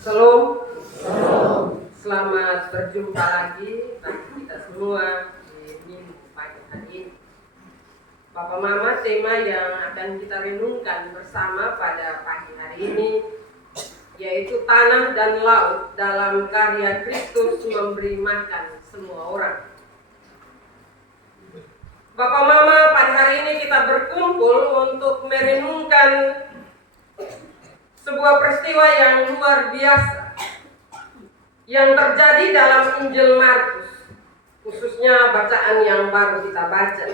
Shalom. Selamat berjumpa lagi bagi kita semua di minggu pagi hari ini. Bapak Mama, tema yang akan kita renungkan bersama pada pagi hari ini yaitu tanah dan laut dalam karya Kristus memberi makan semua orang. Bapak Mama, pada hari ini kita berkumpul untuk merenungkan sebuah peristiwa yang luar biasa yang terjadi dalam Injil Markus, khususnya bacaan yang baru kita baca.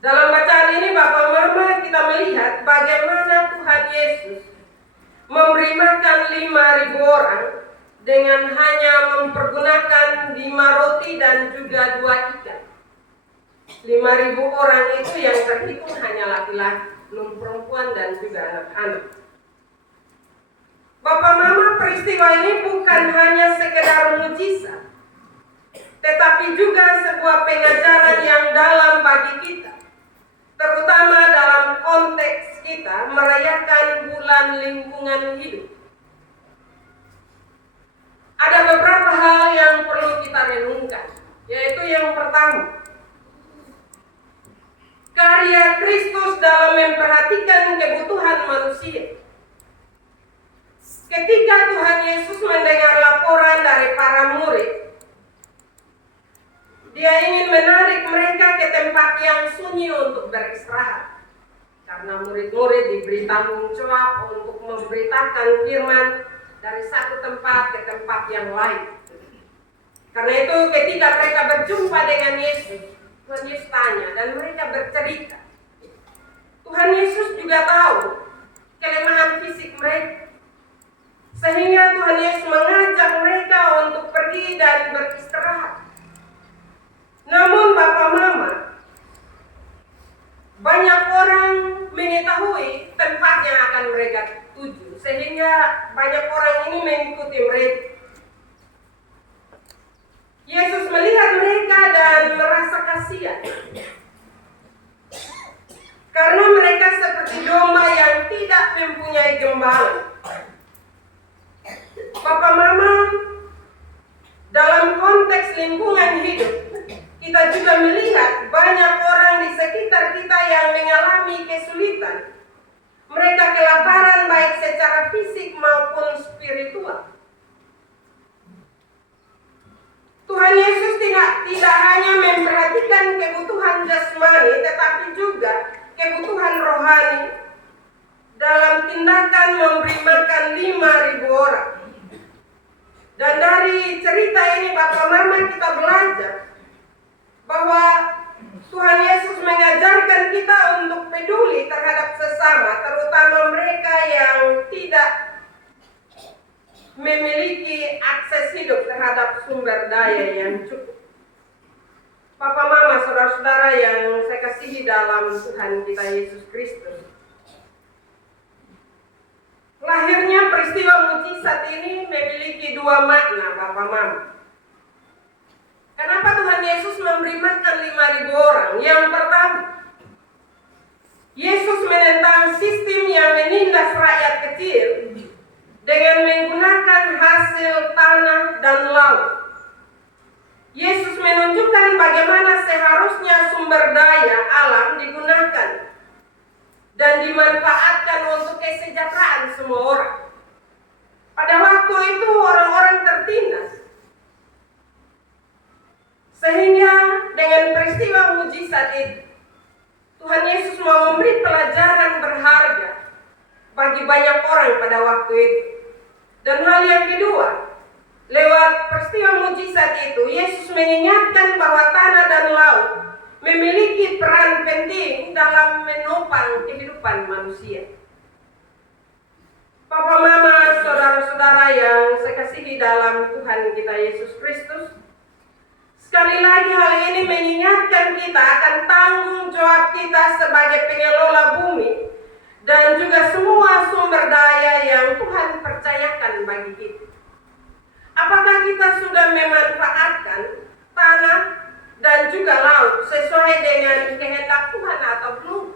Dalam bacaan ini Bapak Mama, kita melihat bagaimana Tuhan Yesus memberi makan 5.000 orang dengan hanya mempergunakan 5 roti dan juga 2 ikan. 5.000 orang itu yang terhitung hanya laki-laki, belum perempuan dan juga anak-anak. Bapak Mama, peristiwa ini bukan hanya sekedar mujizat, tetapi juga sebuah pengajaran yang dalam bagi kita, terutama dalam konteks kita merayakan bulan lingkungan hidup. Ada beberapa hal yang perlu kita renungkan, yaitu yang pertama, karya Kristus dalam memperhatikan kebutuhan manusia. Ketika Tuhan Yesus mendengar laporan dari para murid, Dia ingin menarik mereka ke tempat yang sunyi untuk beristirahat. Karena murid-murid diberi tanggung jawab untuk memberitakan firman dari satu tempat ke tempat yang lain. Karena itu ketika mereka berjumpa dengan Yesus, Tuhan Yesus tanya dan mereka bercerita. Tuhan Yesus juga tahu kelemahan fisik mereka, sehingga Tuhan Yesus mengajak mereka untuk pergi dan beristirahat. Namun Bapak Mama, banyak orang mengetahui tempat yang akan mereka tuju, sehingga banyak orang ini mengikuti mereka. Yesus melihat mereka dan merasa kasihan, karena mereka seperti domba yang tidak mempunyai gembala. Bapak Mama, dalam konteks lingkungan hidup, kita juga melihat banyak orang di sekitar kita yang mengalami kesulitan. Mereka kelaparan baik secara fisik maupun spiritual. Tuhan Yesus tidak hanya memperhatikan kebutuhan jasmani, tetapi juga kebutuhan rohani dalam tindakan memberi makan 5.000 orang. Dan dari cerita ini Bapak Mama, kita belajar bahwa Tuhan Yesus mengajarkan kita untuk peduli terhadap sesama, terutama mereka yang tidak memiliki akses hidup terhadap sumber daya yang cukup. Bapak Mama, saudara-saudara yang saya kasihi dalam Tuhan kita Yesus Kristus, lahirnya peristiwa mujizat ini memiliki 2 makna, Bapak Mama. Kenapa Tuhan Yesus memberi makan 5.000 orang? Yang pertama, Yesus menentang sistem yang menindas rakyat kecil dengan menggunakan hasil tanah dan laut. Yesus menunjukkan bagaimana seharusnya sumber daya alam digunakan dan dimanfaatkan untuk kesejahteraan semua orang. Pada waktu itu orang-orang tertindas, sehingga dengan peristiwa mujizat itu, Tuhan Yesus mau memberi pelajaran berharga bagi banyak orang pada waktu itu. Dan hal yang kedua, lewat peristiwa mujizat itu, Yesus mengingatkan bahwa tanah dan laut memiliki peran penting dalam menopang kehidupan manusia. Bapak Mama, saudara-saudara yang saya kasihi dalam Tuhan kita Yesus Kristus, sekali lagi hal ini mengingatkan kita akan tanggung jawab kita sebagai pengelola bumi dan juga semua sumber daya yang Tuhan percayakan bagi kita. Apakah kita sudah memanfaatkan tanah dan juga laut sesuai dengan kehendak Tuhan atau belum?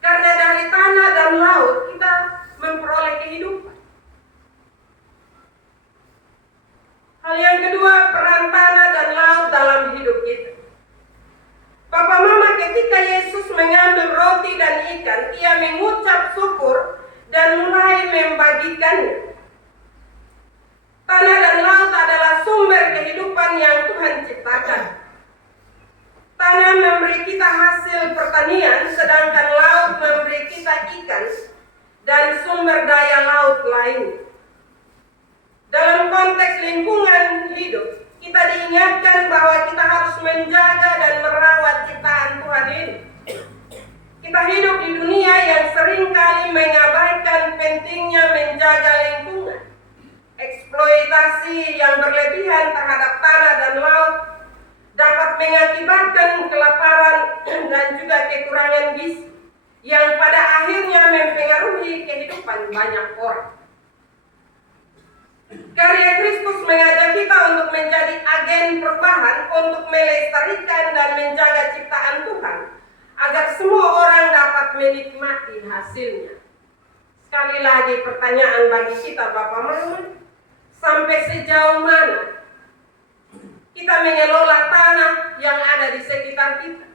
Karena dari tanah dan laut kita memperoleh kehidupan. ikan, ia mengucap syukur dan mulai membagikannya. Tanah dan laut adalah sumber kehidupan yang Tuhan ciptakan. Tanah memberi kita hasil pertanian, sedangkan laut memberi kita ikan dan sumber daya laut lain. Dalam konteks lingkungan hidup, kita diingatkan bahwa kita harus menjaga dan merawat ciptaan Tuhan ini. Kita hidup di dunia yang seringkali mengabaikan pentingnya menjaga lingkungan. Eksploitasi yang berlebihan terhadap tanah dan laut dapat mengakibatkan kelaparan dan juga kekurangan gizi yang pada akhirnya mempengaruhi kehidupan banyak orang. Karya Kristus mengajak kita untuk menjadi agen perubahan untuk melestarikan dan menjaga ciptaan Tuhan agar semua orang dapat menikmati hasilnya. Sekali lagi pertanyaan bagi kita Bapak Mama, sampai sejauh mana kita mengelola tanah yang ada di sekitar kita?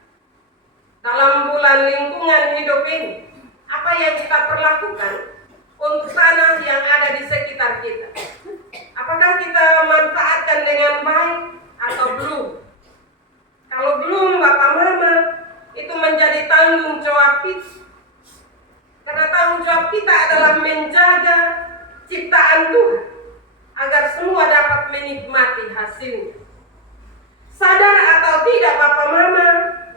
Dalam bulan lingkungan hidup ini, apa yang kita perlakukan untuk tanah yang ada di sekitar kita? Apakah kita manfaatkan dengan baik atau belum? Kalau belum, Bapak Mama, itu menjadi tanggung jawab kita. Karena tanggung jawab kita adalah menjaga ciptaan Tuhan agar semua dapat menikmati hasilnya. Sadar atau tidak Bapak Mama,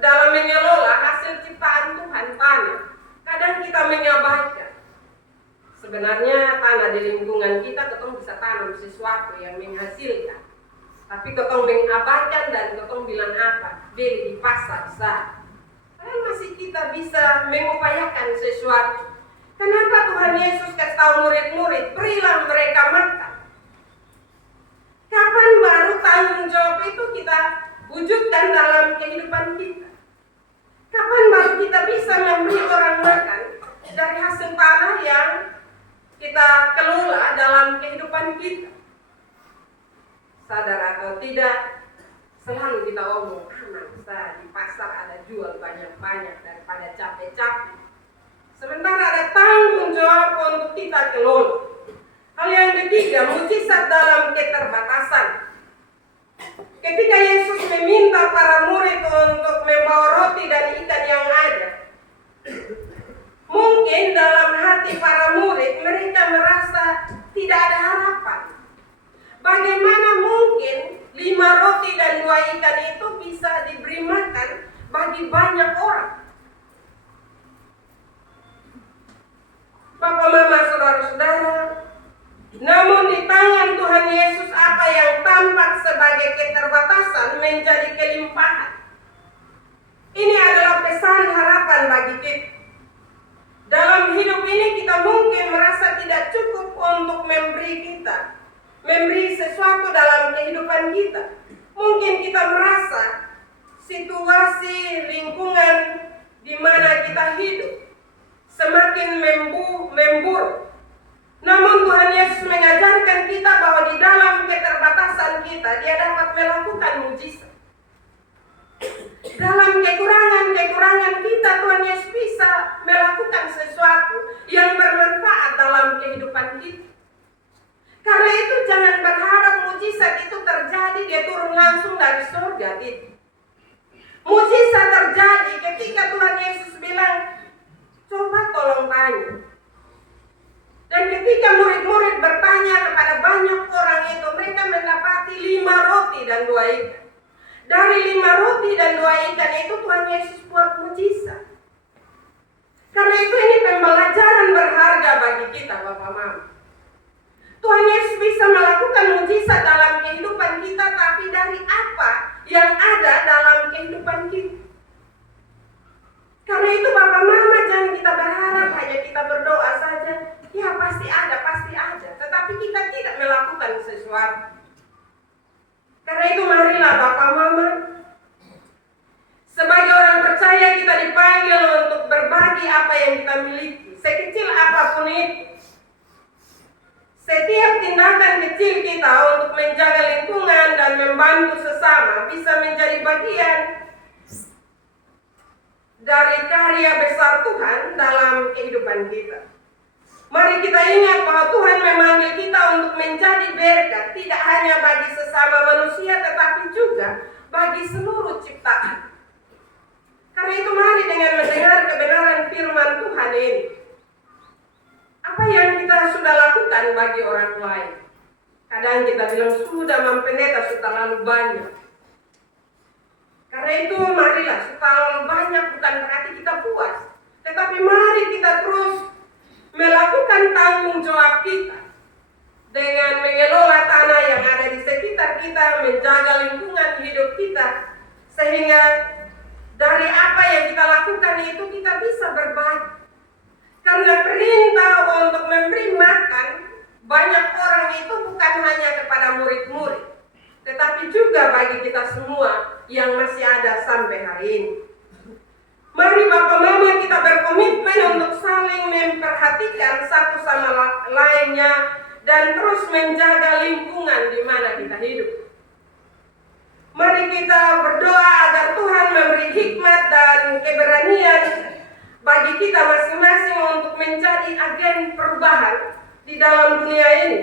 dalam mengelola hasil ciptaan Tuhan tanah, kadang kita mengabaikan. Sebenarnya tanah di lingkungan kita bisa tanam sesuatu yang menghasilkan. Tapi ketong mengabaikan dan ketong bilang apa? Beli di pasar sah. Padahal masih kita bisa mengupayakan sesuatu. Kenapa Tuhan Yesus kasih tahu murid-murid, berilah mereka makan? Kapan baru tanggung jawab itu kita wujudkan dalam kehidupan kita? Kapan baru kita bisa memberi orang makan dari hasil tanah yang kita kelola dalam kehidupan kita? Sadar atau tidak, selalu kita omong, di pasar ada jual banyak-banyak daripada capek-capek. Sementara ada tanggung jawab untuk kita kelola. Hal yang ketiga, mujizat dalam keterbatasan. Ketika Yesus meminta para murid untuk membawa roti dan ikan yang ada, mungkin dalam hati para murid mereka merasa tidak ada harapan. Bagaimana mungkin 5 roti dan 2 ikan itu bisa diberi makan bagi banyak orang? Bapak, Mama, saudara-saudara, namun di tangan Tuhan Yesus apa yang tampak sebagai keterbatasan menjadi kelimpahan. Ini adalah pesan harapan bagi kita. Dalam hidup ini kita mungkin merasa tidak cukup untuk memberi sesuatu dalam kehidupan kita. Mungkin kita merasa situasi lingkungan di mana kita hidup semakin memburuk. Namun Tuhan Yesus mengajarkan kita bahwa di dalam keterbatasan kita, Dia dapat melakukan mujizat. Dalam kekurangan kita, Tuhan Yesus bisa melakukan sesuatu yang bermanfaat dalam kehidupan kita. Karena itu jangan berharap mujizat itu terjadi, dia turun langsung dari surga. Mujizat terjadi ketika Tuhan Yesus bilang, coba tolong tanya. Dan ketika murid-murid bertanya kepada banyak orang itu, mereka mendapati 5 roti dan 2 ikan. Dari 5 roti dan 2 ikan itu Tuhan Yesus buat mujizat. Karena itu ini pembelajaran berharga bagi kita, Bapak Mama. Tuhan Yesus bisa melakukan mujizat dalam kehidupan kita, tapi dari apa yang ada dalam kehidupan kita. Karena itu Bapak Mama, jangan kita berharap hanya kita berdoa saja. Ya pasti ada. Tetapi kita tidak melakukan sesuatu. Karena itu marilah Bapak Mama, sebagai orang percaya kita dipanggil untuk berbagi apa yang kita miliki, sekecil apapun itu. Setiap tindakan kecil kita untuk menjaga lingkungan dan membantu sesama bisa menjadi bagian dari karya besar Tuhan dalam kehidupan kita. Mari kita ingat bahwa Tuhan memanggil kita untuk menjadi berkat, tidak hanya bagi sesama manusia, tetapi juga bagi seluruh ciptaan. Karena itu mari dengan mendengar kebenaran firman Tuhan ini, apa yang kita sudah lakukan bagi orang lain. Kadang kita bilang sudah mempendeta, sudah terlalu banyak. Karena itu marilah, terlalu banyak bukan berarti kita puas, tetapi mari kita terus melakukan tanggung jawab kita dengan mengelola tanah yang ada di sekitar kita, menjaga lingkungan hidup kita, sehingga dari apa yang kita lakukan itu kita bisa berbagi. Karena perintah untuk memberi makan banyak orang itu bukan hanya kepada murid-murid, tetapi juga bagi kita semua yang masih ada sampai hari ini. Mari Bapak Mama kita berkomitmen untuk saling memperhatikan satu sama lainnya dan terus menjaga lingkungan di mana kita hidup. Mari kita berdoa agar Tuhan memberi hikmat dan keberanian bagi kita masing-masing untuk menjadi agen perubahan di dalam dunia ini,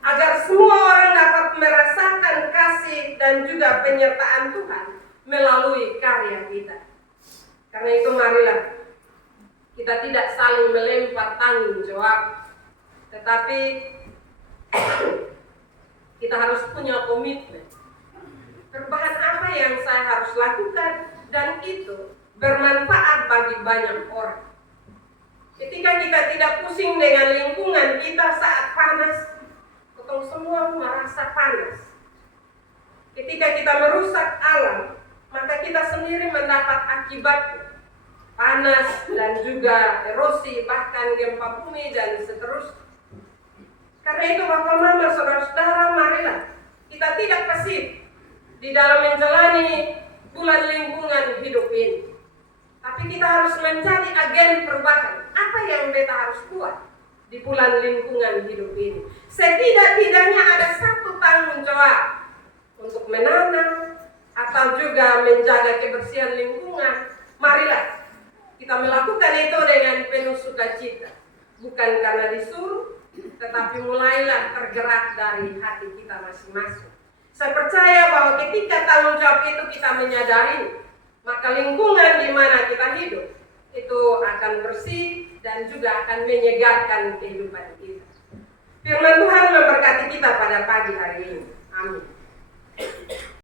agar semua orang dapat merasakan kasih dan juga penyertaan Tuhan melalui karya kita. Karena itu marilah kita tidak saling melempar tanggung jawab, tetapi kita harus punya komitmen. Perubahan apa yang saya harus lakukan dan itu bermanfaat bagi banyak orang. Ketika kita tidak pusing dengan lingkungan kita saat panas, kita semua merasa panas. Ketika kita merusak alam, maka kita sendiri mendapat akibat panas dan juga erosi, bahkan gempa bumi dan seterusnya. Karena itu Bapak Mama, saudara-saudara, marilah kita tidak pasif di dalam menjalani bulan lingkungan hidup ini, tapi kita harus menjadi agen perubahan. Apa yang beta harus buat di bulan lingkungan hidup ini? Setidak-tidaknya ada satu tanggung jawab untuk menanam atau juga menjaga kebersihan lingkungan. Marilah kita melakukan itu dengan penuh sukacita, bukan karena disuruh, tetapi mulailah tergerak dari hati kita masing-masing. Saya percaya bahwa ketika tanggung jawab itu kita menyadari, maka lingkungan di mana kita hidup itu akan bersih dan juga akan menyegarkan kehidupan kita. Firman Tuhan memberkati kita pada pagi hari ini. Amin.